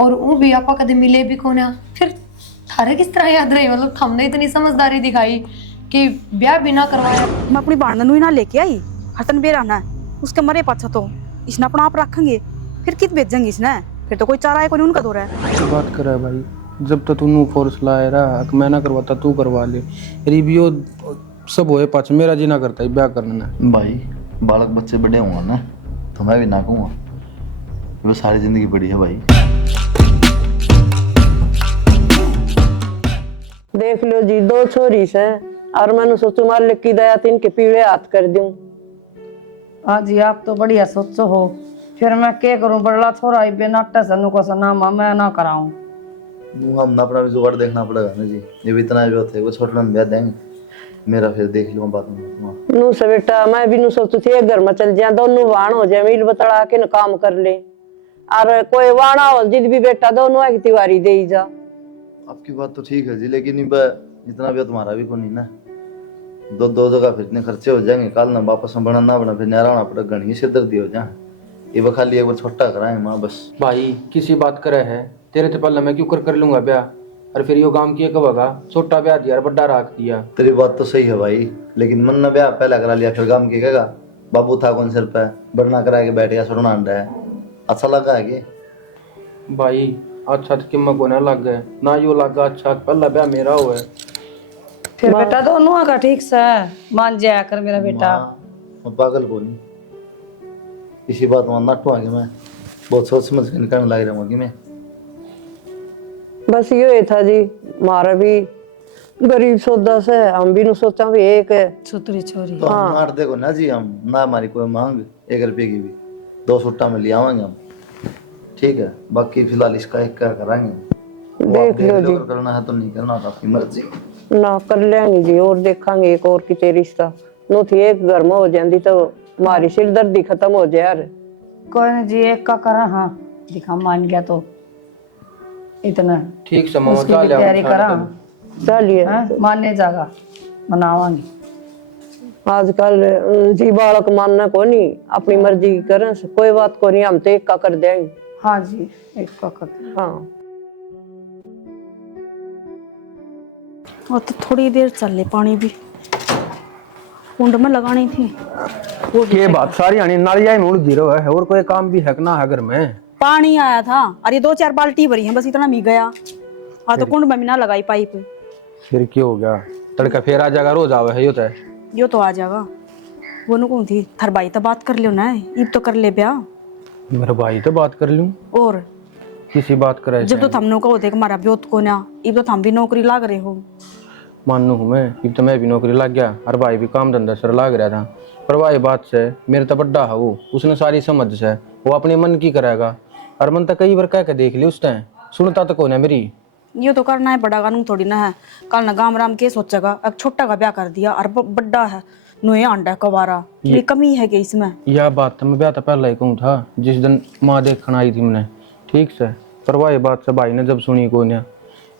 और वो भी आपा कदे मिले भी कोना, फिर थारे किस तरह याद रही? मतलब हमने इतनी समझदारी दिखाई कि ब्याह बिना करवाया। मैं अपनी बाणन ही ना लेके आई, हटन बेरा ना उसके मरे पाछा तो इसने अपना आप रखेंगे, फिर कित बेचेंगे इसने? फिर तो कोई चारा है कोई उनका दो रहा है। बात कर रहा है भाई, जब तक तू फोर्स लाए रहा मैं ना करवाता तू करवा ले। रिव्यू सब होए पाछ मेरा जी ना करता है ब्याह करना है। भाई बालक बच्चे बड़े होंगे ना तो मैं भी ना कहूँगा, वो सारी जिंदगी बड़ी है भाई। देख लो जी, 2 छोरी से और मैंने सोचू मालिक की दया तीन के पीड़े हाथ कर दूं। हाँ जी, आप तो बढ़िया सोचो हो। फिर मैं क्या करूं, बड़ला छोरा इबे नाट्य सनु को सनामा मैं ना कराऊं। हम ना अपना भी जुगाड़ देखना पड़ेगा ना जी, ये भी इतना भी होते है वो छोटा ब्याह देंगे, मेरा फिर देख लूंगा बात में। नू से बेटा मैं भी नू सोचू थी एक घर में चल जाए, दोनों वाण हो जाए, मिल बतड़ा के न काम कर ले, और कोई वाणा हो जिद भी बेटा दोनों एक तिवारी दे ही जा। आपकी बात तो ठीक है जी, लेकिन इतना भी तुम्हारा भी को नहीं ना, दो जगह फिर इतने खर्चे हो जाएंगे, कल ना वापस में बना ना बना फिर नहरा होना पड़ेगा, घनी सिरदर्दी हो जाए। ये वो खाली एक बार छोटा कराएंगे माँ बस। भाई किसी बात करे है तेरे तो पहले मैं क्यों कर लूंगा ब्याह, और फिर यो काम किए कबगा छोटा ब्याह दिया बड़ा रख दिया। तेरी बात तो सही है भाई, लेकिन मन ने ब्याह पहला करा लिया फिर काम किएगा, बाबू था कौन सिर पे बरना करा के बैठ गया छोड़ना अंडा है, अच्छा लगा है कि भाई अच्छा तो किम्मा को ना लग गए ना यो लगा, अच्छा पहला ब्याह मेरा हुआ है। फिर बेटा दोनों का ठीक से मान जाया कर मेरा बेटा। मैं पागल को नहीं, इसी बात में नट्टू आगे मैं बहुत सोच समझ के निकलने लग रहा हूँ कि मैं बस ये था जी, हमारा भी गरीब सौदा से हम भी नु सोचा भी एक सुतरी छोरी। तो हम नाट देखो ना जी, हम ना हमारी कोई मांग 1 रुपये की भी 2 सुट्टा में ले आवांगे हम, ठीक है, बाकी फिलहाल इसका एक कर कराएंगे। देख लो जी, करना है तो नहीं करना तो आपकी मर्जी ना कर लेंगे जी, और देखेंगे एक और किते रिश्ता नो थी एक घर में हो जाती तो हमारी सिरदर्दी खत्म हो जाए यार। कोई नहीं जी, एक का करा। हाँ दिखा मान गया तो इतना ठीक से मामा उसकी चाल भी लिया तैयारी करा। चलिए मानने जागा मनावांगी। आजकल जी बालक मानना को नहीं, अपनी मर्जी की करें कोई बात को नहीं, हम तो एक का कर देंगे। हाँ जी, एक का कर। हाँ और तो थोड़ी देर चल ले, पानी भी कुंड में लगानी थी। ये बात सारी आनी नालिया में उड़ गिरो है, और कोई काम भी है ना है घर में? पानी आया था और ये 2-4 बाल्टी भरी है, बस इतना मी गया। हाँ तो कुंड में भी ना लगाई पाइप। फिर क्यों हो गया, तड़का फिर आ जाएगा, रोज आवे है यो तो आ जाएगा। वो नु कौन थी थर भाई तो बात कर लियो ना, इब तो कर ले ब्याह। मेरा भाई तो बात कर लूं, और किसी बात करे जब तो थमनो का होते हमारा ब्योत को ना, इब तो थम भी नौकरी लाग रहे हो। मानू हूँ मैं, इब तो मैं भी नौकरी लग गया और भाई भी काम धंधा सर लाग रहा था, पर भाई बात से मेरे तो बड्डा है वो, उसने सारी समझ से वो अपने मन की करेगा, और मन तो कई बार कह के देख ली उस टाइम, सुनता तो कौन है मेरी। ये तो करना है, बड़ा कानून थोड़ी ना है। कल ना गाम राम के सोचेगा, अब छोटा का ब्याह कर दिया और बड्डा है नोए अंडा कवारा, ये कमी है कि इसमें? यह बात तो मैं ब्याह तो पहले ही कहूँ था, जिस दिन माँ देखने आई थी मैंने, ठीक से, पर वही बात से भाई ने जब सुनी को ना,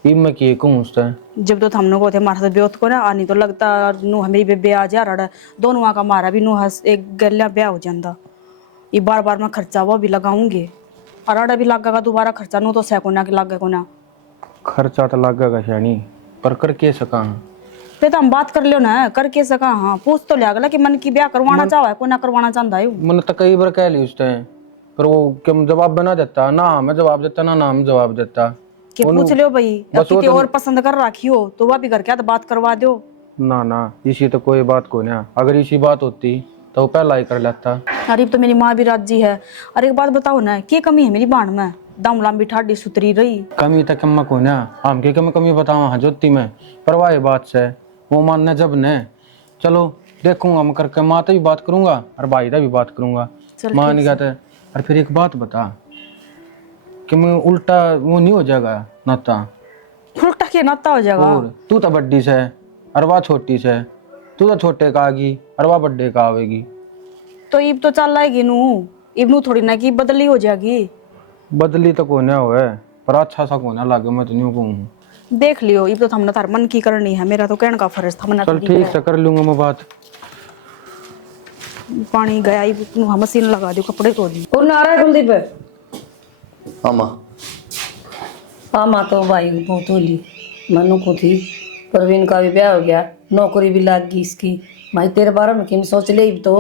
इब मैं किए कहूँ उस टाइम। जब तो हम लोग होते हमारे साथ ब्योत को ना आनी तो लगता नु हमें भी ब्याह जा रहा दोनों वहाँ का हमारा भी नु एक गलिया ब्याह हो जाता। ये बार बार मैं खर्चा वो भी लगाऊंगे और आड़ा भी लगेगा दोबारा खर्चा, नु तो सैकोना के लगे को ना खर्चा तो लगेगा शानी, पर कर के सका फिर तो हम बात कर लियो ना, कर के सका। हाँ पूछ तो लिया गला कि मन की ब्याह करवाना चाहो को ना करवाना चाहता है। मैंने तो कई बार कह ली उस टाइम, पर वो क्यों जवाब बना देता ना, हमें जवाब देता ना हम जवाब देता कि पूछ लियो भाई, अब किसी और पसंद कर रखी हो तो वह भी घर क्या तो बात करवा दो ना, इसी तो कोई बात को ना, अगर इसी बात होती तो वो पहला ही कर लेता। अरे तो मेरी माँ भी राजी है। अरे एक बात बताओ ना, क्या कमी है मेरी बाण में? दम लंबी ठाडी सुतरी रही, कमी तक कम को ना, हम के कमी बताओ हाँ जोती में, पर वाह बात से वो मानना जब ने, चलो देखूंगा मैं करके, माँ तो भी बात करूंगा और भाई तो भी बात करूंगा, मान गया तो। और फिर एक बात बता कि मैं उल्टा वो नहीं हो जाएगा नाता? उल्टा क्या नाता हो जाएगा? और तू तो बड्डी से और वह छोटी से, तू तो छोटे का आगी और वह बड्डे का आवेगी, तो इब तो चल आएगी नू, इब नू थोड़ी ना कि बदली हो जाएगी। बदली तो कोने हुए पर अच्छा सा कोने लागे, मैं तो नहीं कहूँ। देख लियो, इब तो हमने तार मन की करनी है, मेरा तो कहने का फर्ज था। मना चल ठीक से कर लूंगा मैं बात। पानी गया, इब मशीन लगा दी, कपड़े धो दी। और नारा कुलदीप हाँ माँ हाँ माँ तो भाई बहुत होली मनु को थी, परवीन का भी ब्याह हो गया, नौकरी भी लग गई इसकी। भाई तेरे बारे में किन सोच ले तो।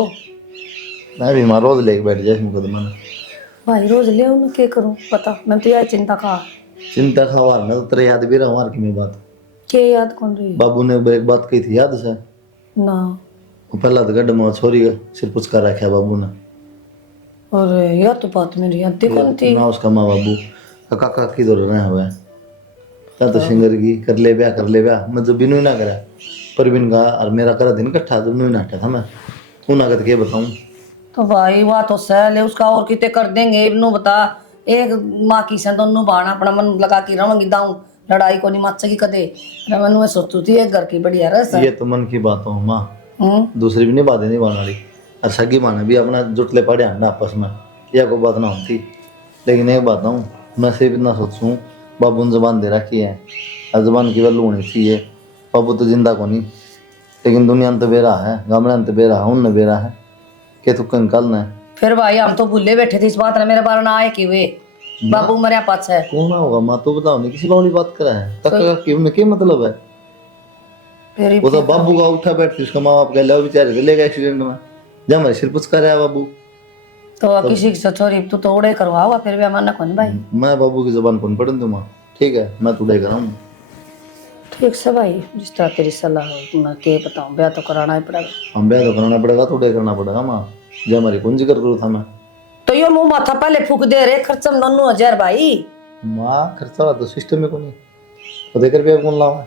मैं भी मां रोज लेके बैठ जाए मुकदमा में। भाई रोज ले उन्हें क्या करूँ पता, मैं तो यार चिंता खा। चिंता खावार मैं तो तेरे याद भी रहा की मैं बात। के याद कौन रही? बाबू ने एक बात कही थी याद से? ना। वो पहला तो गड्ढ में छोरी का सिर पुचका रखा बाबू ने। और यार तो बात मेरी याद कौन थी? ना उसका माँ बाबू काका की दौड़ रहे हुए क्या तो सिंगर की कर ले ब्याह मैं तो बिनू ही ना करा परवीन का और मेरा करा दिन इकट्ठा तो बिनू ही ना था मैं उन अगत के बताऊं। तो भाई वह तो सहल है उसका, और कितने कर देंगे इब्नू बता। एक माँ की से दोनों बाणा अपना मन लगा के रहूंगी दाऊं, लड़ाई को नहीं मच की कदे। मैं मैं सोचती थी एक घर की बढ़िया रस। ये तो मन की बात हो माँ, दूसरी भी नहीं बातें नहीं बना रही और सगी माने भी अपना जुटले पड़े हैं ना आपस में, यह कोई बात ना होती। लेकिन एक बात हूँ मैं सिर्फ इतना सोचूं बाबू ने जबान दे रखी है और जबान की वैल्यू होनी चाहिए। बाबू तो जिंदा को नहीं लेकिन दुनिया में तो बेरा है, गामड़ा में तो बेरा है, उन बेरा है के तू कंकल न। फिर भाई हम तो भूले बैठे थे इस बात ने, मेरे बारे ना आए कि वे बाबू मरिया पास है कौन होगा माँ तो बताओ नहीं किसी वाली बात करा है तक क्या मतलब है? वो तो बाबू का उठा बैठ उसका माँ बाप गया बेचारे चले गए एक्सीडेंट में जब हमारे सिर पुच कर रहा है बाबू। तो किसी की छोरी तू तो उड़े करवा हुआ फिर भी हमारा कौन भाई। मैं बाबू की जबान कौन पढ़ दूँ माँ, ठीक है मैं तो उड़े कराऊँ। ठीक से भाई जिस तरह तेरी सलाह हो मैं क्या बताऊँ, ब्याह तो कराना ही पड़ेगा। हम ब्याह तो कराना पड़ेगा तो उड़े करना पड़ेगा माँ, जब हमारी कौन जिक्र करूँ था मैं। तो यो मुंह माथा पहले फूक दे रे खर्चा में 9,000 भाई। माँ खर्चा तो सिस्टम में को नहीं तो देकर भी कौन लावा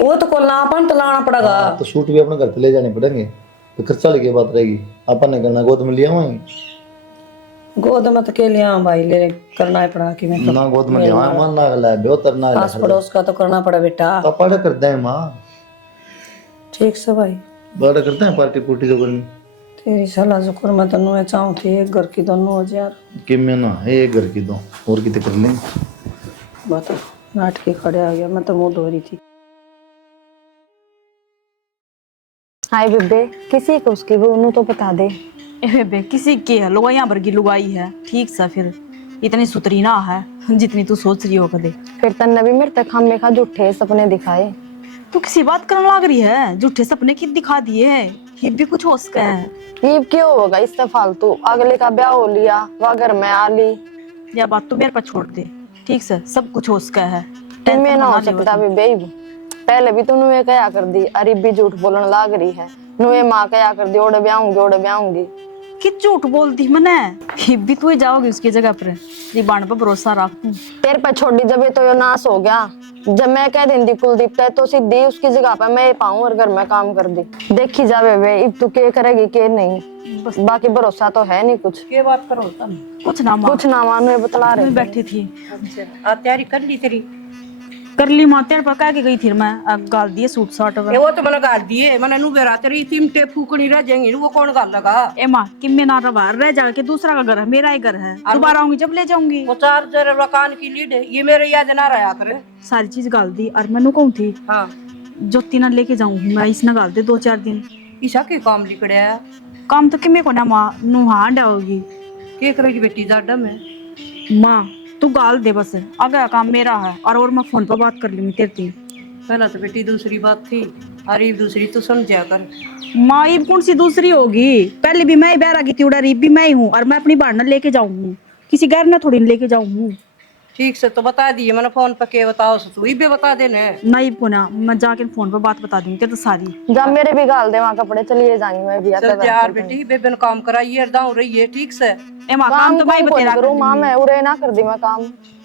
वो तो को लापन तो लाना पड़ेगा। तो शूट भी अपने घर पे ले जाने पड़ेंगे तो खर्चा लगी बात रहेगी अपन ने करना गोद में लिया वहीं गोद में तो के लिया भाई ले करना ही पड़ा कि मैं ना गोद में लिया मन ना गला है बेहतर ना आस पड़ोस का तो करना पड़ा बेटा। तो पढ़ा करते हैं माँ। ठीक से भाई बड़ा करते हैं पार्टी पुर्टी जो करनी। तेरी सलाह शुक्र मैं तन्नू में चाहूँ थी एक घर की 9,000 कि मैं ना है एक घर की दो और कितने कर लेंगे बता। नाट के खड़े आ गया मैं तो मुंह धो रही थी। हाय बेबे किसी को उसकी वो तो बता दे। ए बेबे किसी की है लुगाइयां वर्गी लुगाई है ठीक सा फिर इतनी सुतरी ना है जितनी तू सोच रही हो कदे। फिर तन्ने भी मेरे तक हमें खा झूठे सपने दिखाए। तू किसी बात करने लग रही है, झूठे सपने की दिखा दिए है ये भी कुछ होश का है। ये क्यों होगा इससे फालतू, अगले का ब्याह हो लिया वह घर में आ ली। यह बात तू मेरे पर छोड़ दे ठीक से, सब कुछ होश का है। तुम्हें ना हो सकता बेबे, पहले भी तूने वे कया कर दी अरे भी झूठ बोलने लग रही है। नुए माँ कया कर दी ओड़े ब्याहूंगी कि झूठ बोलती मैंने भी तू ही जाओगी उसकी जगह पर, ये बाण पर भरोसा रख तू। तेरे पर छोड़ी जब ये तो यो नाश हो गया, जब मैं कह देंदी कुलदीप तो सीधी उसकी जगह पर मैं पाऊं और घर में काम कर दी। देखी जावे वे अब तू के करेगी के नहीं, बाकी भरोसा तो है नहीं कुछ। क्या बात करो कुछ ना मानो बतला रहे बैठी थी। तैयारी कर ली तेरी? कर ली माँ तेरे पर कह के गई थी मैं, अब गाल दिए सूट साट वो तो मैंने गाल दिए, मैंने नु बेरा तेरी चिमटे फूकनी रह जाएंगी वो कौन गाल लगा। ए माँ कि मैं ना रह जाके दूसरा का घर है मेरा ही घर है, दोबारा आऊंगी जब ले जाऊंगी। वो चार्जर मकान की लीड है ये मेरे याद ना रहा करे। सारी चीज गाल दी और मैंने कहूँ थी हाँ ज्योति ना लेके जाऊँ मैं, इसने गाल दे 2-4 दिन। ईशा के काम लिखड़िया काम तो कि को ना माँ नुहांड होगी के करेगी बेटी जाडा में। माँ तू गाल दे बस, अगर काम मेरा है और मैं फोन पर बात कर लूंगी तेरे थी। पहला तो बेटी दूसरी बात थी अरे दूसरी तो समझा कर। माँ ये कौन सी दूसरी होगी, पहले भी मैं ही बहरा की थी उड़ा रीब भी मैं ही हूँ और मैं अपनी बाढ़ लेके जाऊंगी, किसी घर ने थोड़ी लेके जाऊंगी। ठीक से तो बता दिए मैंने फोन पर के बताओ तू ही भी बता देने। नहीं पुना मैं जाके फोन पर बात बता दूंगी तेरे तो सारी। जब मेरे भी गाल दे वहाँ कपड़े चलिए जाएंगे मैं भी चल यार बेटी बेबे ने काम कराइए दाऊ रही है ठीक से। काम तो मैं बतेरा करूँ माँ मैं उरे ना कर दी मैं काम।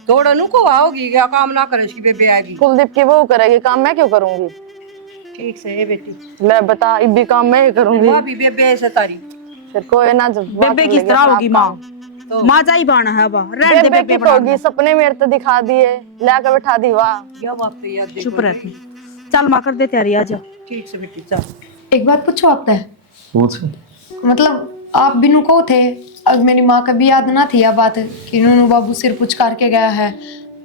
थोड़ा नु को आओगी क्या काम ना करे इसकी बेबे आएगी। कुलदीप की वो करेगी काम मैं क्यों करूंगी। ठीक से है बेटी ले बता इब भी काम मैं ही करूंगी। माँ भी बेबे से तारी फिर कोई ना जब बेबे किस तरह होगी माँ, माँ जा ही बाना है बा रहने दे बेबे की होगी सपने मेरे तो दिखा दिए लाकर बैठा दी वाह क्या बात है यार। चुप रहती चल माँ कर दे तैयारी आ जा। ठीक से बेटी चल। एक बात पूछो आपसे, पूछ मतलब आप बिनु को थे, अब मेरी माँ का भी याद ना थी यह बात कि नूनू बाबू सिर पुछ करके गया है।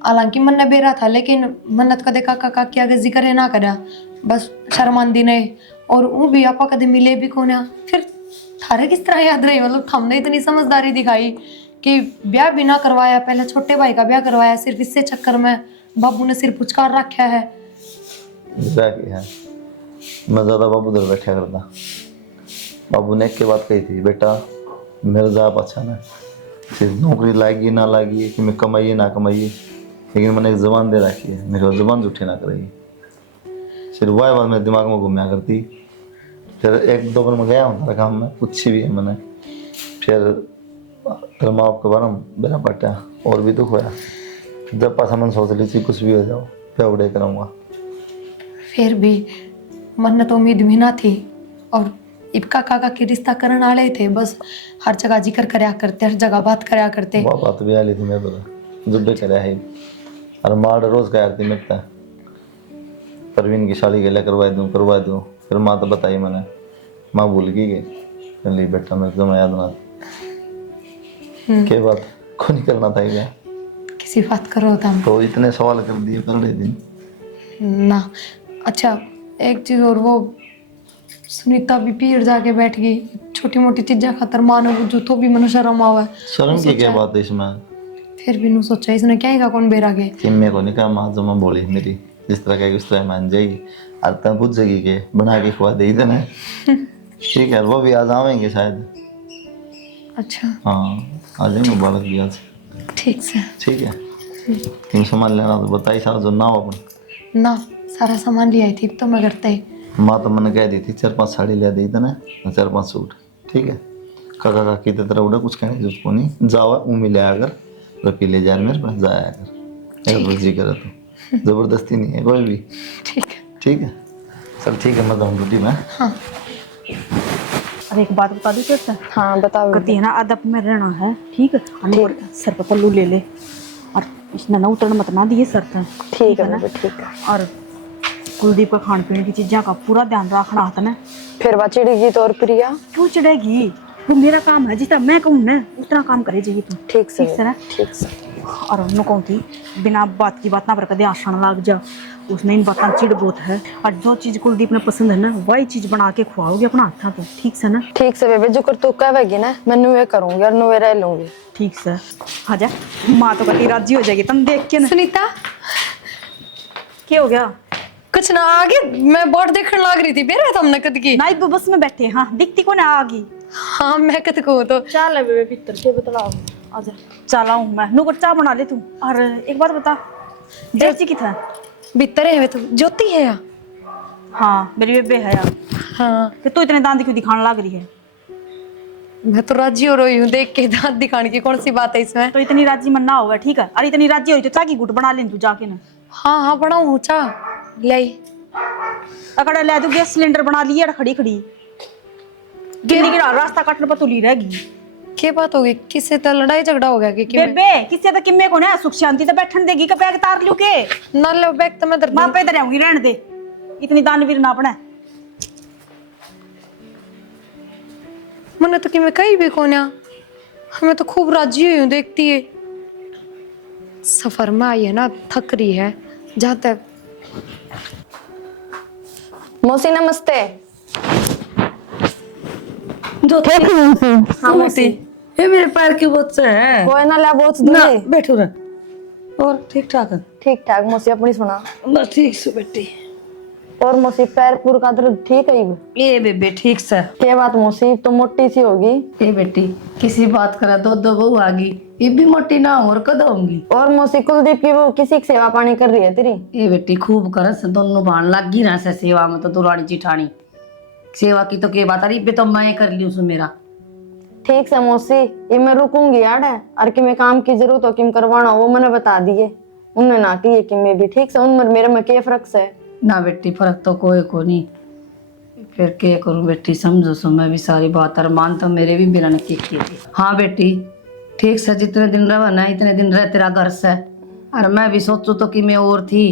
हालांकि मन बेरा था लेकिन मन्नत कदे काका काकी आगे जिक्र है ना करा, बस शर्मांदी ने और वो भी आपा कदे मिले भी को ना। फिर थारे किस तरह याद रही, मतलब हमने इतनी समझदारी दिखाई कि ब्याह भी ना करवाया, पहले छोटे भाई का ब्याह करवाया, सिर्फ इससे चक्कर में बाबू ने सिर पुचकार रखा है। क्या है, मैं ज़्यादा बाबू उधर बैठा करता। बाबू ने एक के बात कही थी, बेटा मेरा जाप अच्छा ना, सिर्फ नौकरी लागी ना लागी कि मैं कमाइए ना कमाइए, लेकिन मैंने एक ज़बान दे रखी है, मेरी ज़बान झूठी ना करेगी। सिर्फ वह बात मेरे दिमाग में घूमया करती। फिर एक दो बार मैं गया हूँ काम में, पूछी भी है मैंने। फिर तेरे माँ बाप के बारे में बेरा पटा और भी दुख होया। जब पास मैंने सोच ली थी कुछ भी हो जाओ फिर उड़े कराऊंगा। फिर भी मन तो उम्मीद भी ना थी, और इबका काका के रिश्ता करने वाले थे, बस हर जगह जिक्र करया करते, हर जगह बात करया करते। वो बात भी आली थी मेरे को, जब भी कराया है और माँ रोज कहा करती मिलता है परवीन की शादी के लिए करवा दूँ। फिर माँ तो बताई मैंने, माँ भूल गई कि ली बेटा मेरे को याद ना के बात को नहीं करना था क्या, किसी बात करो तुम तो इतने सवाल कर दिए पहले दिन ना। अच्छा एक चीज और, वो सुनीता भी पीर जाके बैठ गई, छोटी मोटी चीजें खातर मानो जो तो भी मनो शर्म आवा है। शर्म की क्या बात है इसमें। फिर भी नू सोचा इसने क्या ही कौन बेरा के कि मेरे को नहीं कहा, माँ जो माँ बोली मेरी जिस तरह कहेगी उस तरह मान जाएगी। और तब पूछ जाएगी कि बना के खुआ दे देना। ठीक है, वो भी आज आवेंगे शायद। अच्छा हाँ आ जाएंगे बालक भी आज। ठीक से। ठीक है, तुम सामान लेना तो बताई सारा जो ना हो अपन। ना सारा सामान ले आई थी तो मैं करते ही। माँ तो मैंने कह दी थी 4-5 साड़ी ले दी था ना, 4-5 सूट। ठीक है, काका काकी की तरह उड़ा कुछ कहने उसको नहीं जावा उम्मीद ले अगर रपी ले जाए मेरे पास जाया अगर एक रोजी करे तो जबरदस्ती नहीं है कोई भी। ठीक है। ठीक है चल ठीक है, मैं जाऊँ ड्यूटी में। हाँ और एक बात बता दूं तेरे, हाँ बताओ। कहती है ना अदब में रहना है, ठीक है। और सर पे पल्लू ले ले, और इसने ना उतरन मत ना दिए सर पे। ठीक है बेबे ठीक है। और कुलदीप का खान पीने की चीज़ों का पूरा ध्यान रखना आता ना। फिर वह चिड़ेगी तो और प्रिया क्यों चिड़ेगी, वो मेरा काम है, जितना मैं कहूँ ना उतना काम करे जाइए तुम। ठीक से ना। ठीक से। और उन्होंने कहूँ थी बिना बात की बात ना पर कदे आसन लग जा, उसमें इन बातों चिड़ बहुत है। और जो चीज़ कुलदीप ने पसंद है ना वही चीज़ बना के खुआओगे अपना हाथा तो। ठीक से ना। ठीक से बेबे, जो कर तू कहेगी ना मैं नुए करूंगी और नुए रह लूंगी। ठीक से आ जा, माँ तो कहती राजी हो जाएगी तुम देख के ना। सुनीता क्या हो गया? कुछ ना, आगे मैं बोर्ड देखने लग रही थी, बेरा था हमने कद की। नाइट बस में बैठे, हाँ दिखती को ना आ गई। हाँ मैं कद को तो चल है बेबे भीतर के बतलाओ। आजा चल आऊँ मैं, नुकर चाय बना ले तू। और एक बात बता, जर्सी की था भीतर है तो ज्योति है या? हाँ मेरी बेबे है यार। हाँ कि तू इतने दांत क्यों दिखाने लग रही है? मैं तो राजी हो रही हूँ देख के, दांत दिखाने की कौन सी बात है इसमें। तो इतनी राजी मन ना होगा, ठीक है। और इतनी राजी हुई तो चाय की गुट बना ले तू जाके ना। हाँ हाँ बनाऊँ चाह ले। अकड़ ले तू, गैस सिलेंडर बना लिया खड़ी खड़ी, गिरी गिरा रास्ता काटने पर तुली रहेगी। क्या बात होगी, किससे तो लड़ाई झगड़ा हो गया कि बेबे किससे तो किम्मे को ना सुख शांति तो बैठन देगी का बैग तार लू के ना ले बैग तो मैं दर्द मां पे इधर आऊंगी, रहने दे इतनी दानवीर ना अपना। मैंने तो कि मैं कहीं भी कोना, हमें तो खूब राजी हुई हूँ देखती है। सफर में आई है ना, थक रही है जहाँ तक। मौसी नमस्ते। हाँ मौसी, ये मेरे पैर की बहुत से है कोई ना ला बहुत ना, दूरी। बैठो रह। और ठीक ठाक है? ठीक ठाक मौसी, अपनी सुना। बस ठीक से बेटी। और मौसी पैर पूर का दर्द ठीक है? ये बेबे ठीक से। क्या बात मौसी, तो मोटी सी होगी। ये बेटी किसी बात करा दो बहू आ गई, ये भी मोटी ना हो और कद होंगी। और मौसी कुलदीप की वो किसी की सेवा पानी कर रही है तेरी? ये बेटी खूब करस, दोनों भान लग गई ना से सेवा में, तो दुरानी चिठानी सेवा की तो के बात अरे बे तो मैं कर ली उसमें मेरा। ठीक से मौसी, ये मैं रुकूंगी यार है, और कि मैं काम की जरूरत हो कि करवाना वो मैंने बता दिए, उनने ना की कि मैं भी। ठीक से उनमें मेरे में क्या फर्क है? ना बेटी फर्क तो कोई को नहीं, फिर क्या करूं बेटी, समझो सो मैं भी सारी बात और मान तो मेरे भी बिना ने की। हाँ बेटी ठीक से, जितने दिन रहा ना इतने दिन रह तेरा घर से। और मैं भी सोचू तो कि मैं और थी,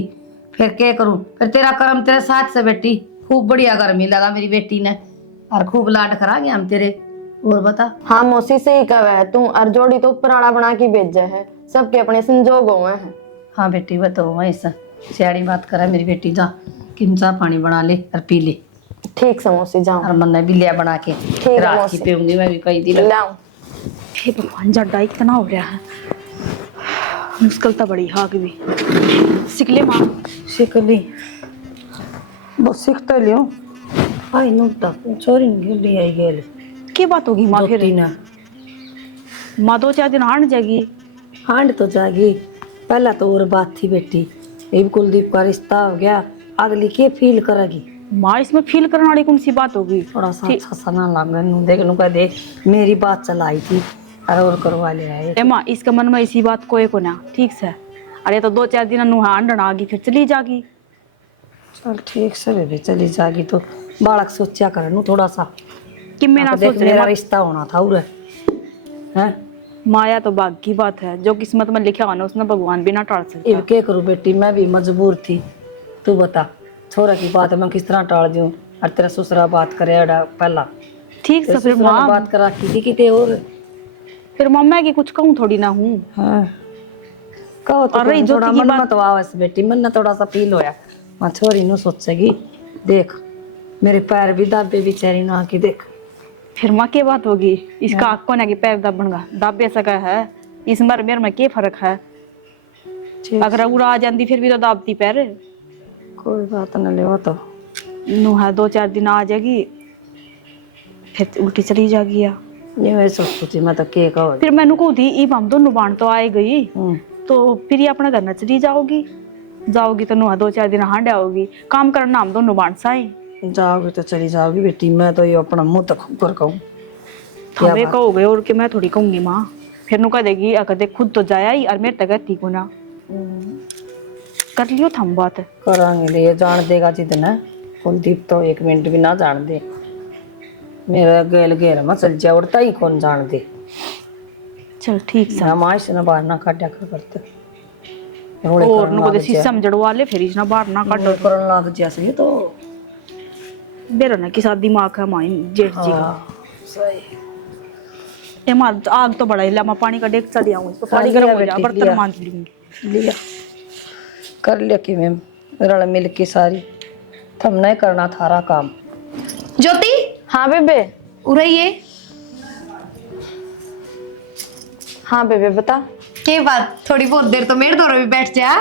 फिर क्या करूं, फिर तेरा कर्म तेरे साथ से बेटी। खूब बढ़िया घर मिला मेरी बेटी ने, और खूब लाड करा गया हम तेरे। और बता। हाँ मौसी से ही कहा है तू, और जोड़ी तो ऊपर आड़ा बना के भेजा है, सबके अपने संजोग हुए हैं। हाँ बेटी बताओ ऐसा सियाड़ी बात करा मेरी बेटी, जा किमचा पानी बना ले और पी ले। ठीक से मौसी जाऊँ। और मन भी लिया बना के है रात की मौसी। पीऊंगी मैं भी कई दिन। लाऊं। हे भगवान, जड्डा इतना हो रहा है, मुश्किल तो बड़ी हाक भी सिकले माँ शिकली बस सीखता लियो आई नुकता छोरी गिल्ली आई गेल की बात होगी माँ फिर? तीना माँ 2-4 दिन हांड जाएगी। हांड तो जागी, पहला तो और बात थी बेटी, अब कुलदीप का रिश्ता हो गया, अगली के फील करेगी? माँ इसमें फील करने वाली कौन सी बात होगी? थोड़ा सा अच्छा सा ना लागन देख लूं का देख मेरी बात चलाई थी अरे और करवा ले आए। ए माँ, इसका मन में इसी बात कोई को ना, ठीक से? अरे तो 2-4 दिन हांड आगी फिर चली जागी। चल ठीक से बेबी चली जागी तो बालक सोचा कर नू थोड़ा सा कि मैं ना देख सोच मेरा रही रिश्ता होना था उरे हैं। माया तो भाग की बात है, जो किस्मत में लिखा होना उसने भगवान भी ना टाल सकता। अब क्या करूं बेटी, मैं भी मजबूर थी, तू बता छोरा की बात मैं किस तरह टाल दूं? और तेरा ससुरा बात करे पहला ठीक से फिर ससुरा ने माँ, बात करा की किते और फिर मम्मा की कुछ कहूँ थोड़ी ना हूँ। हाँ कहो तो अरे थोड़ा ज्योति की मन बात- मत आवास बेटी, मन ना थोड़ा सा फील होया मैं छोरी नु सोचेगी देख मेरे पैर भी दाबे बेचारी ना की देख। फिर माँ की बात होगी, इसका आँख को ना कि पैर दबनगा दाबे सका है, इस मर मेर में क्या फर्क है? अगर उड़ा आ जाती फिर भी तो दाबती पैर। कोई बात न ले तो नू है 2-4 दिन आ जाएगी फिर उल्टी चली जाएगी या ये मैं सोचती थी मैं तो के कहो। फिर मैंने कहो थी इब हम दोनों बाण तो आए गई तो फिर ये अपना घर न चली जाओगी तो नू 2-4 दिन हांड आओगी, काम करना हम दोनों बाण साए। जाओगी तो चली जाओगी बेटी, मैं तो ये अपना मुंह तक ऊपर कहूँ हमें कहोगे और कि मैं थोड़ी कहूंगी माँ, फिर नु कह देगी अगर देख खुद तो जाया ही और मेरे तक थी को ना कर लियो थम बात करांगे ले जान देगा जितना कुलदीप तो 1 मिनट भी ना जान दे, मेरा गेल गेर में चल जा उड़ता ही कौन जान दे। चल ठीक से माँ से ना बाहर ना काटा कर करते और नु को शीशम जड़वा ले फिर इसना बाहर ना काटो करन लग जैसे तो बेरो ना कि साथ दिमाग है माइन जेठ जी का। सही ए मार आग तो बड़ा हिला, मैं पानी का डेक चली आऊं, इस पे पानी लिया गर्म हो बेटी, जा बर्तन लिया। मांज लूंगी। लिया कर लिया कि मैं रल मिल के सारी थम नहीं करना थारा काम। ज्योति, हाँ बेबे। उरइए। हाँ बेबे बता। के बात, थोड़ी बहुत देर तो मेरे दौरे भी बैठ जा।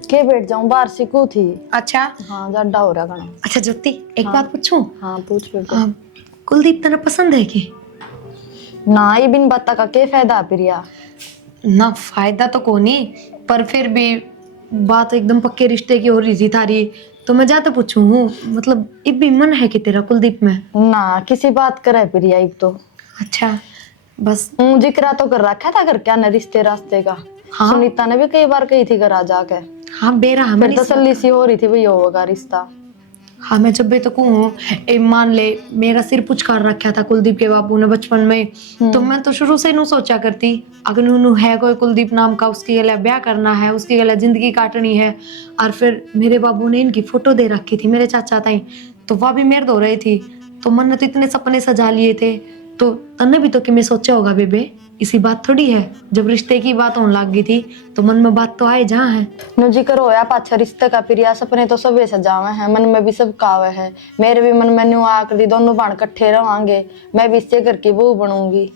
के बैठ जाऊं, बाहर सीखू थी। अच्छा हाँ जड्डा हो रहा घना। अच्छा ज्योति, एक बात पूछूं? हाँ पूछ बेबे। कुलदीप तेरा पसंद है कि ना ये बिन बता का के फायदा प्रिया? ना? फायदा तो कोनी, पर फिर भी बात एकदम पक्के रिश्ते की हो रही थी थारी, तो मैं जाते पूछूं हूँ, मतलब इब भी मन है कि तेरा कुलदीप में? ना किसी बात करे प्रिया एक तो। अच्छा बस। जिक्र तो कर रखा था घर क्या न रिश्ते रास्ते का। हाँ। सुनीता ने भी कई बार कही थी घर आ जाके, हाँ बेरा फिर हमारी तसल्ली सी हो रही थी भाई होगा रिश्ता। हाँ मैं जब भी तो कहूँ, ए मान ले मेरा सिर पुचकार रखा था कुलदीप के बापू ने बचपन में, तो मैं तो शुरू से नू सोचा करती अगर नू है कोई कुलदीप नाम का, उसके गले ब्याह करना है, उसके गले जिंदगी काटनी है। और फिर मेरे बाबू ने इनकी फोटो दे रखी थी मेरे चाचा ताई, तो वह भी मेरे दो रही थी, तो मन ने तो इतने सपने सजा लिए थे, तो तन्ने भी तो कि मैं सोचा होगा बेबे, इसी बात थोड़ी है, जब रिश्ते की बात होने लग गई थी तो मन में बात तो आए जहाँ है। नु जिक्र होया पाछा रिश्ते का प्रिया, सपने तो सब सजावे हैं, मन में भी सब कावे है। मेरे भी मन में न्यू आकर दोनों बाण इकट्ठे रवांगे, मैं भी इससे घर की बहू बनूंगी।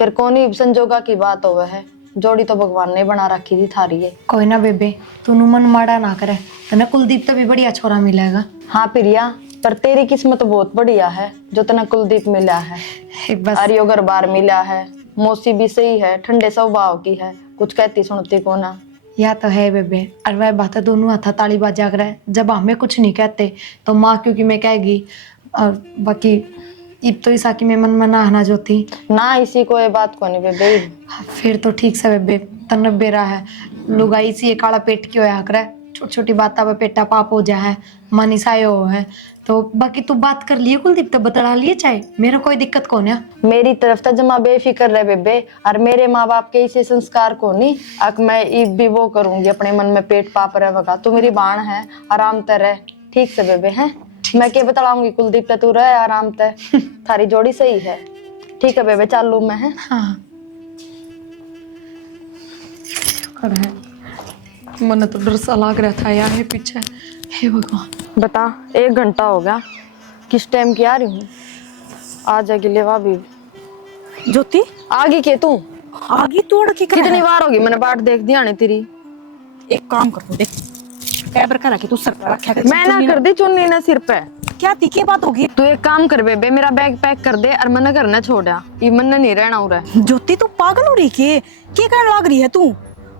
फिर कौन ही संजोगा की बात होवे है, जोड़ी तो भगवान ने बना रखी थी थारी है। कोई ना बेबे, तू मन माड़ा ना करे, तने कुलदीप तो भी बढ़िया छोरा मिलेगा। हाँ प्रिया, पर तेरी किस्मत बहुत बढ़िया है जो तना कुलदीप मिला है। बस आर्यो घर बार मिला है, मौसी भी सही है, ठंडे स्वभाव की है, कुछ कहती सुनती को ना। या तो है बेबे, और वह बात है दोनों हाथा ताली बाजा करे, जब हमें कुछ नहीं कहते तो माँ क्योंकि मैं कहेगी, और बाकी इब तो इसा की मैं मन में ना आना जोती ना इसी को ये बात को नहीं बेबे। फिर तो ठीक से बेबे, तन बेरा है लुगाई सी काला पेट क्यों है करे, छोटी छोटी बात पे पेटा पाप हो जा है, मानी सायो है। तो बाकी तू बात कर लिए कुलदीप तो बतला लिए, चाहे मेरा कोई दिक्कत कौन है। मेरी तरफ तो जमा बेफिक्र रहे बेबे, और मेरे माँ बाप के इसे संस्कार को नहीं अक मैं ईद भी वो करूंगी, अपने मन में पेट पाप रहेगा। तू मेरी बाण है, आराम ते रह, ठीक से बेबे है। मैं क्या बतलाऊंगी कुलदीप ते, तू रहे आराम ते, थारी जोड़ी सही है। ठीक है बेबे, चालू मैं है। हाँ है, मन तो डर सा लग रहा था यार, पीछे हे भगवान। बता 1 घंटा हो गया, किस टाइम की आ रही हूँ, आ जाएगी लेवा भी। ज्योति आगे के तू आगे तोड़ के कर कितनी बार होगी मैंने बाट देख दिया ने तेरी। एक काम कर तू देख कैबर करा के तू सर पर रखा कर मैं ना कर दी चुन्नी ने सिर पे। क्या तीखे बात होगी। तू एक काम कर बेबे मेरा बैग पैक कर दे और मैंने घर न छोड़ा ये मन नहीं रहना उरे। ज्योति तू पागल हो रही के कहने लाग रही है तू।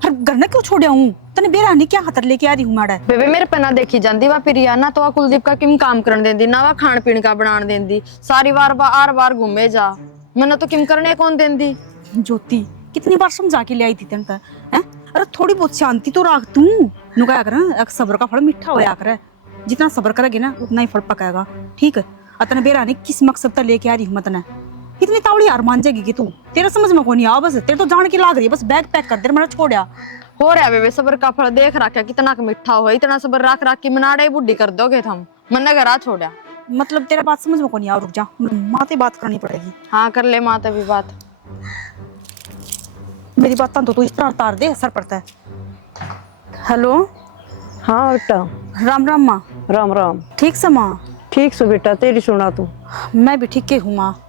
हर घर ने क्यों छोड़ा हूँ तने बेरा नहीं क्या खतर लेके आ रही हूँ माड़ा। बेबे मेरे पे ना देखी जाती वा प्रिया ना तो कुलदीप का किम काम करन देंदी ना वा खान पीन का बनान देंदी सारी बार घूमे जा मैंने तो किम करने कौन देंदी। ज्योति कितनी बार समझा के ले आई थी तेन तक हैं। अरे थोड़ी बहुत शांति तो रख तू नु क्या कर सब्र का फल मीठा होया कर। जितना सब्र करेगी ना उतना ही फल पकाएगा ठीक है। अतने बेरा ने किस मकसद तक लेके आ रही हूँ मतने इतनी तावड़ी हार मान जाएगी कि तू तेरा समझ में कौन आ बस तेरे तो जान की लाग रही है बस बैग पैक कर दे मैंने छोड़ा। हो रहा बेबे सब्र का फल देख रखा कितना मीठा हो इतना सब्र रख के मनाड़े बुढ़ी कर दोगे तुम मन घर आ छोड़ा। मतलब तेरा बात समझ में कौन आ रुक जा माँ से बात करनी पड़ेगी। हाँ कर ले माता भी बात मेरी बात तो तू इस तरह तार दे असर पड़ता है। हेलो हाँ बेटा राम राम माँ। राम राम। ठीक से माँ। ठीक सो बेटा तेरी सुना तू। मैं भी ठीक के हूँ माँ।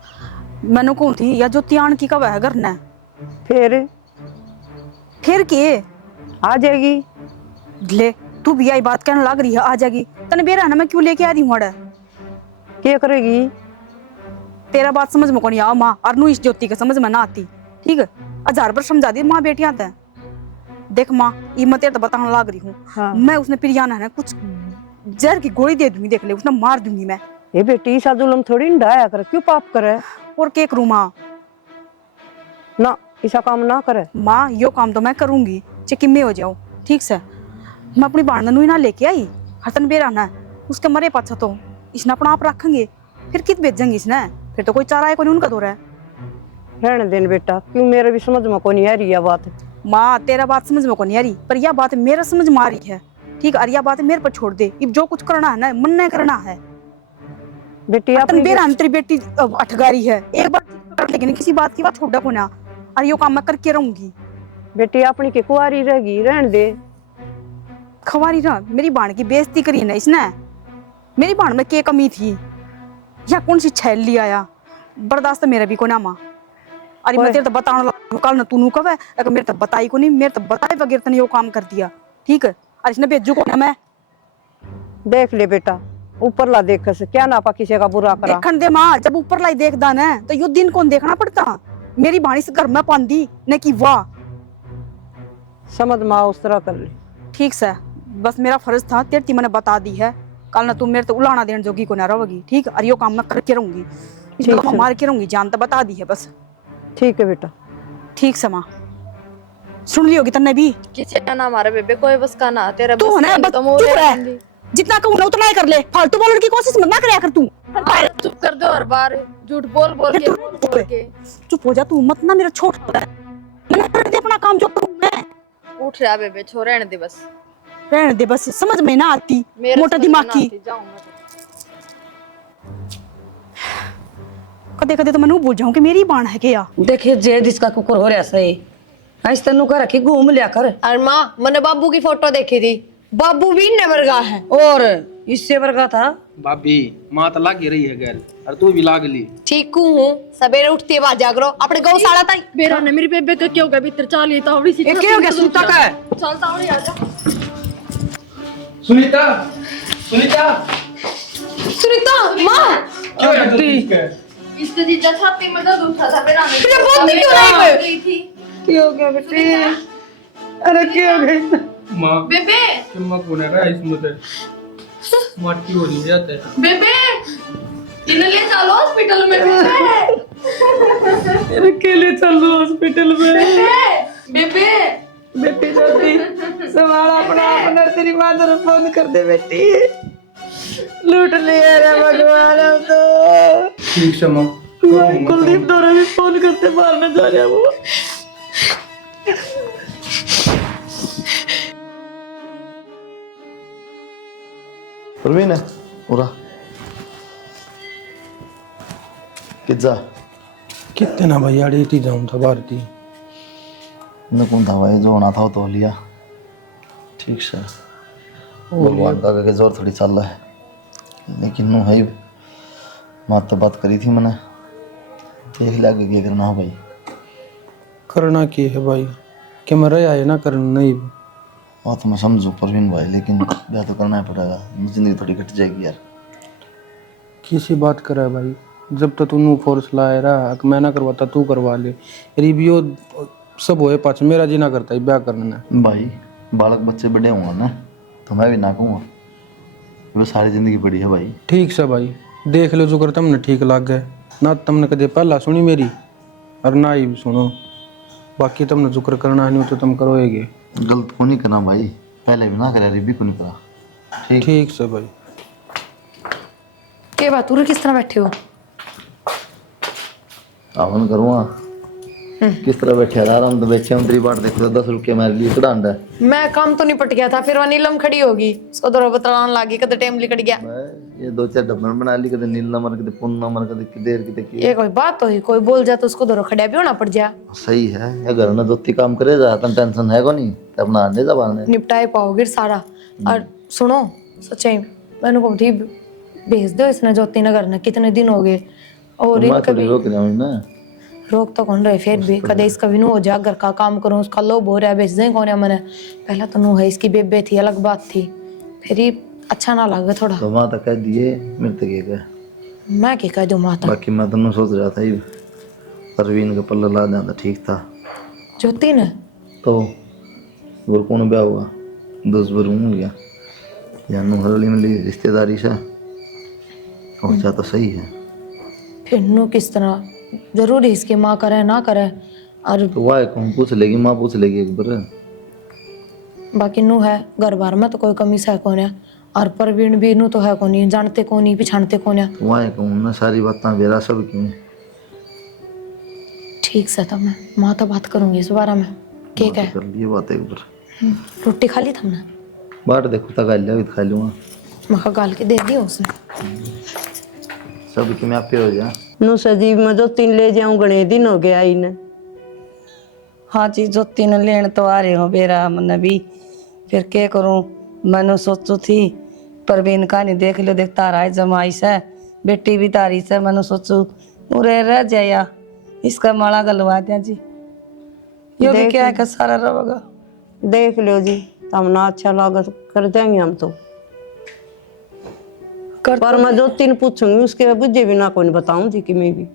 मैंने कौन थी या जो त्यान की कब है घर ने फिर के आ जाएगी। ले तू भी आई बात कहने लग रही है आ जाएगी तने बेरा ना मैं क्यों लेके आ रही हूँ अड़े क्या करेगी। तेरा बात समझ में कौन आओ माँ और नू इस ज्योति के समझ में ना आती ठीक है। 1000 बार समझा दी माँ बेटियां थे देख माँ ये मैं तेरे तो बताने लग रही हूँ। हाँ। मैं उसने प्रियाना है कुछ जहर की गोली दे दूंगी देख ले उसने मार दूंगी मैं। ये बेटी सा जुल्म थोड़ी निभाया कर क्यों पाप करे। और के करूँ माँ ना ऐसा काम ना करे। माँ यो काम तो मैं करूंगी चिकी में हो जाओ ठीक से। मैं अपनी बाणनू ना लेके आई हरतन बेराना उसके मरे पाछा तो इसने अपना आप रखेंगे फिर कित भेजेंगे इसने फिर तो कोई चारा है कोई उनका दौरा है। रहने देन बेटा क्यों मेरे भी समझ में कौन आ रही है बात। माँ तेरा बात समझ में कौन आ रही पर यह बात मेरा समझ में आ रही है ठीक और यह बात मेरे पर छोड़ दे अब जो कुछ करना है ना मन नहीं करना है। बेटी अपनी बेटी बेटी अठगारी है एक बार कर लेकिन किसी बात की बात छोड़ा को ना और यो काम मैं करके रहूंगी। बेटी अपनी के कुआरी रहेगी रहने दे। खवारी ना मेरी बाण की बेइज्जती करी ना इसने। मेरी बाण में क्या कमी थी या कौन सी छैल लिया आया बर्दाश्त मेरा भी को ना माँ। अरे मैं तेरे तो बताने लगा कल ना तू कब है अगर मेरे तो बताई को नहीं मेरे तो बताए बगैर तने यो काम कर दिया ठीक है। और इसने भेजू को ना मैं देख ले बेटा ऊपर ला देख से क्या नापा किसी का बुरा करा। देखन दे माँ जब ऊपर लाई देख दान है तो यो दिन कौन देखना पड़ता। मेरी बाणी से घर में पांदी ने की वाह समझ माँ उस तरह कर ले ठीक से बस मेरा फर्ज था तेरी मैंने बता दी है कल ना तुम मेरे तो उलाना देने जोगी को ना रहोगी ठीक और यो काम मैं करके रहूंगी ठीक है। मार के रहूंगी जान तो बता दी है बस ठीक है बेटा। ठीक से माँ सुन ली होगी तन्ने भी किसी का ना हमारे बेबे कोई बस का ना तेरा तू है ना बस चुप रह जितना कहूँ ना उतना ही कर ले फालतू बोलने की कोशिश मत ना करे कर तू चुप कर दो हर बार झूठ बोल बोल के बोल के चुप हो जा तू मत ना मेरा छोड़ मैंने कर दे अपना काम जो करूँ मैं। उठ रहा बेबे छोड़ रहने दे बस रहने दे बस समझ में ना आती मेरे मोटा समझ में दिमाग ना की आती, जाऊं मैं तो। कदे कदे तो मैं भूल जाऊं कि मेरी बाण है क्या। देखिए जेद इसका कुकुर हो रहा सही ऐसे तेनू कर रखी घूम लिया कर। और माँ मैंने बाबू की फोटो देखी थी बाबू भी इन्ने वर्गा है और इससे वर्गा था भाभी माँ तो लाग ही रही है गैल और तू भी लाग ली। ठीक हूँ सवेरे उठती है बात जागरो अपने गौशाला तक बेरा ने मेरी बेबे का क्या हो गया भीतर चाल ये तावड़ी सी क्या हो गया सुनता का चल तावड़ी आ जा सुनीता सुनीता सुनीता माँ क्यों है ठीक है इसके जीजा छाती में दर्द उठा था बेरा ने फिर बोलती क्यों नहीं गई थी क्या हो गया बेटे अरे क्या हो गया माँ बेबे चम्मक होने का इसमें तो मट्टी हो रही जाता है। बेबे इन्हें ले चलो हॉस्पिटल में बेबे अकेले चल लो हॉस्पिटल में बेबे बेटी जल्दी संभाल अपना अपना तेरी माँ फोन कर दे बेटी लूट लिया रे भगवान हम तो। ठीक से माँ कुलदीप दौरा भी फोन करते मारने जा रहा वो। प्रवीण उरा कितना कितना भैया डेटी जाऊँ था भारती कौन था भाई जो होना था वो तो लिया ठीक से भगवान का के जोर थोड़ी चल रहा है लेकिन नो है बात तो बात करी थी मैंने देख ले आगे क्या करना हो भाई। करना की है भाई, कि मैं रह आए ना करना नहीं। और तो मैं समझू परवीन भाई, लेकिन ब्याह तो करना ही पड़ेगा, जिंदगी थोड़ी कट जाएगी यार। किसी बात करा भाई, जब तक तू फोर्स लाए रहा मैं ना करवाता तू करवा ले। रिव्यू सब होए पाछ मेरा जी ना करता है ब्याह करना। भाई बालक बच्चे बड़े होंगे ना तो मैं भी ना कहूँगा, वो सारी जिंदगी पड़ी है भाई। ठीक से भाई देख लो जो कर तुमने ठीक लग गए ना, तुमने कदे पहला सुनी मेरी और ना ही सुनो, बाकी तुमने जुक्र करना नहीं तो तुम करोगे। गलत को नहीं करना भाई, पहले भी ना करा रिबी को नहीं करा। ठीक से भाई। के बात तुरे किस तरह बैठे हो? आवन करूँगा किस तरह बैठे आराम तो बैठे हम, तेरी बाट देखो 10 रुपये मेरे लिए कड़ा अंडा है। मैं काम तो निपट गया था, फिर वह नीलम खड़ी होगी, उसको दरो बतलान लागी, कद टाइम लिकट गया। मैं ये 2-4 डब्बन बना ली, कदे नील नंबर कदे पुन नंबर कदे की देर की तक। ये कोई बात तो ही, कोई बोल जाए तो उसको दरो खड़ा भी होना पड़ जा। सही है, ये घर में दोती काम करे जा तन टेंशन है को नहीं, तब ना आने जबान है निपटाए पाओगे सारा। और सुनो सच्चाई मैंने को भी भेज दो इसने ज्योति नगर ने, कितने दिन हो गए और मैं इनका थोड़ी भी रोक रहा हूं ना। रोक तो कौन रहे, फिर भी कदे इसका भी नु हो जा, घर का काम करूं उसका लोभ हो रहा है, भेज दें कौन है मैंने। पहला तो नु है इसकी बेबे थी, अलग बात थी, फिर ही अच्छा ना लगे थोड़ा। तो मां तक कह दिए मेरे तक ये कह, मैं क्या कह दूं माता। बाकी मैं तो सोच रहा था ये परवीन का पल्ला ला देता ठीक था। ज्योति ने तो वो कौन ब्याह हुआ 10 बार हो गया या नु हरली मिली रिश्तेदारी से हो जा तो सही है। फिर नु किस तरह जरूरी इसकी माँ करे ना करे, और तो वाह कौन पूछ लेगी, माँ पूछ लेगी एक बार। बाकी नु है घर बार में तो कोई कमी से कौन है, और प्रवीण भी नु तो है कौन नहीं, जानते कौन नहीं पिछानते कौन है। तो वाह कौन ना सारी बातें बेरा सब क्यों। ठीक से तो मैं माँ तो बात करूंगी इस बारे में। केक है कर लिए बात एक बार। रोटी खा ली तुमने? बाट देखो तक लिया भी खा लूँगा, मैं गाल के दे दी उसने। सब कि मैं आप पे हो जा नु सजीव में जो 3 ले जाऊं, गणे दिन हो गया इन। हाँ जी ज्योति ने लेन तो आ रहे हो बेरा मन भी, फिर क्या करूं। मैंने सोचू थी परवीन का नहीं देख लो, देख तारा है जमाई से, बेटी भी तारी से, मैंने सोचू उरे रह जाया इसका माला गलवा दिया जी, यो भी क्या है का सारा रहेगा। देख लो जी, हम ना अच्छा लागत कर देंगे हम तो। पर मैं जो 3 पूछूंगी उसके बुझे भी ना कोई बताऊं जी कि मैं भी।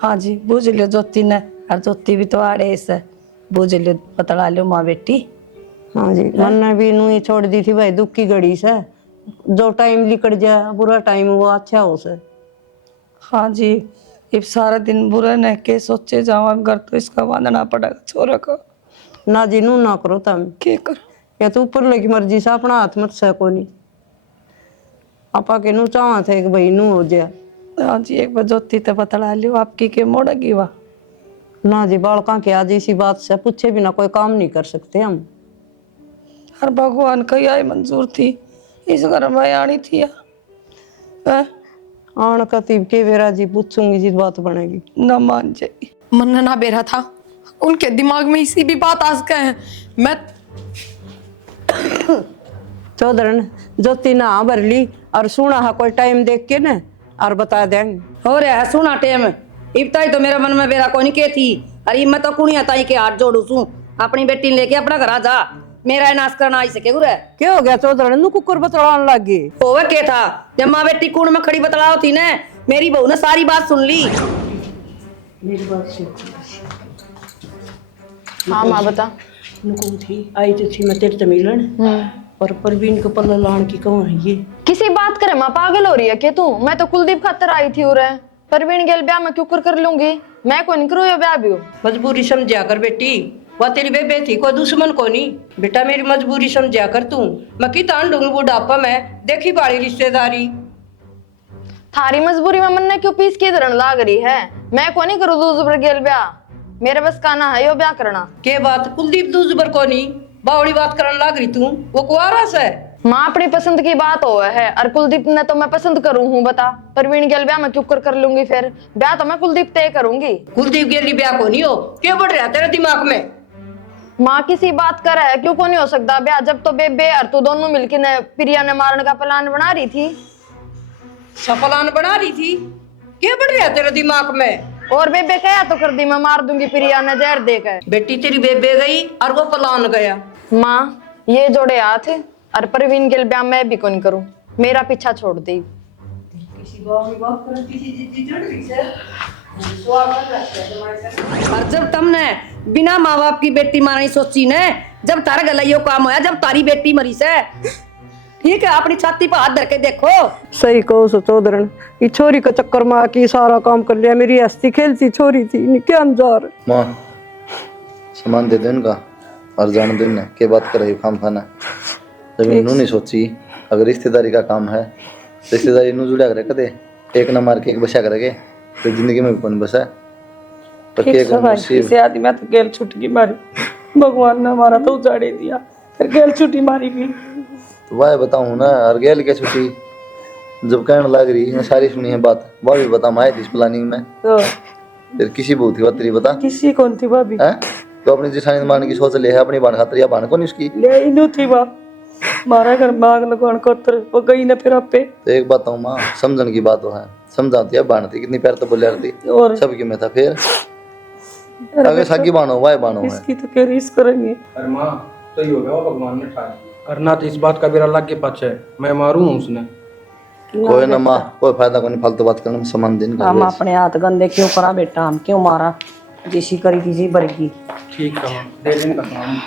हाँ जी बुझ लियो ज्योति ने, और ज्योति भी तो आड़े से बुझ लियो, बतला लियो माँ बेटी। हाँ जी मैंने भी नू ही छोड़ दी थी भाई दुख की घड़ी से, जो टाइम लिकट जाए बुरा टाइम वो अच्छा हो से। हाँ जी अब सारा दिन बुरा न के सोचे जावा, घर तो इसका बांधना पड़ेगा छोरा का। ना जी नू ना करो तुम, क्या कर या तो ऊपर लगी मर्जी से अपना हाथ मत सको नहीं, आपा के नू चाह थे कि भाई नू हो जाए। हाँ जी एक बार ज्योति तो बतला लियो आपकी के मोड़गी वा। ना जी बालका के आज इसी बात से पूछे बिना कोई काम नहीं कर सकते हम। हर भगवान का यही मंजूर थी इस घर में आनी थी आन कतीब के बेरा जी पूछूंगी जी बात बनेगी। न मान जाए। मन ना बेरा था, उनके दिमाग में इसी भी बात आ सके है। मैं चौधरन ज्योति ना भर ली और सुना है कोई टाइम देख के न और बता देंगे। हो रहा है सुना टेम इबताई तो मेरा मन में बेरा कोनी के थी, अरे मैं तो कुड़िया ताई के हाथ जोड़ू सू, अपनी बेटी लेके अपना घर आ जा, मेरा नाश करना आई सके गुरे। क्या हो गया चौधरन, नू कुकर बतलाने लग गई। होवे के था जब माँ बेटी कुण में खड़ी बतलाओ थी ने, मेरी बहू ने सारी बात सुन ली। मेरी बात सुन। हाँ माँ बता। नुको थी आई तो थी मैं तेरे से मिलन, और परवीन को पल्ला लान की कहूँ है ये। किसी बात करे माँ, पागल हो रही है क्या तू? मैं तो कुलदीप खातर आई थी उरे, परवीन गेल ब्याह में क्यों कर लूंगी, मैं कोई नहीं करूँ ये ब्याह भी। मजबूरी समझा कर बेटी, वह तेरी बेबे थी कोई दुश्मन को नहीं। बेटा मेरी मजबूरी समझा कर तू, मैं की तान दूंगी बुढ़ापा में, देखी बाड़ी रिश्तेदारी। थारी मजबूरी में मन ने क्यों पीस के धरण लाग रही है, मैं को नहीं करूँ दूसरे गेल ब्याह, मेरे बस काना है यो ब्याह करना। के बात कुलदीप दूसबर को नहीं बावड़ी बात करने लाग रही तू, वो कुआरा से। माँ अपनी पसंद की बात हो है, और कुलदीप ने तो मैं पसंद करूँ हूँ, बता परवीन गेल ब्याह मैं क्यों कर लूंगी, फिर ब्याह तो मैं कुलदीप तय करूंगी। कुलदीप गेली ब्याह को नहीं हो, क्या बढ़ रहा तेरे दिमाग में? माँ किसी बात कर है क्यों को नहीं हो सकता ब्याह, जब तो बेबे और तू दोनों मिलके ने प्रिया ने मारने का प्लान बना रही थी। सफलान बना रही थी, क्या बढ़ रहा तेरे दिमाग में? और बेबे कहा तो कर दी, मैं मार दूंगी प्रिया ने जहर देकर। बेटी तेरी बेबे गई और वो पलान गया। माँ ये जोड़े हाथ और परवीन के ब्याह मैं भी कौन करूं, मेरा पीछा छोड़ दी। और जब तुमने बिना माँ बाप की बेटी मारनी सोची ने, जब तारा गला यो काम होया, जब तारी बेटी मरी से, ठीक है अपनी छाती पर हाथ धर के देखो। सही कहो सो चौधरन, ये छोरी का चक्कर में आके सारा काम कर लिया। मेरी हस्ती खेलती छोरी थी, क्या अंजार। माँ सामान दे दो इनका और जान दो इन्हें के बात कर रही काम खाना। जब इन्होंने नहीं सोची अगर रिश्तेदारी का काम है, रिश्तेदारी इन्हों जुड़ा करे कदे एक न मार के एक बसा करेंगे तो जिंदगी में भी कौन बसा। तो के इसे आदि मैं तो गेल छुट गई मारी, भगवान ने हमारा तो उजाड़े दिया, फिर गेल छुट्टी मारी भी। तो वह बताऊँ ना, और गेल के छुट्टी जब कहने लग रही मैं सारी सुनी है बात, वह भी बता मैं थी इस प्लानिंग में। तो फिर किसी बहुत थी बात तेरी बता किसी कौन थी भाभी? है तो अपनी जिठानी मारने की सोच ले है, अपनी बाण खातर या बाण को नहीं उसकी ले इनु थी बा मारा घर में आग लगवान कोतर वो गई ना फिर आपे। तो एक बात माँ समझन की बात है, समझाती है बाण थी कितनी प्यार तो बोलिया थी और सबकी में था। फिर अगर साकी बाणो वाह बाणो है इसकी तो क्या रीस करेंगे। अरे माँ तो ही हो गया वो भगवान ने ठान करना तो इस बात का बेरा लग के पाछे मैं मारूं उसने। कोई ना माँ कोई फायदा कोई नहीं, फालतू बात करने में सामान दिन का हम अपने हाथ गंदे क्यों करा बेटा, हम क्यों मारा, जैसी करी थी बरगी। ठीक है माँ दे देने का सामान।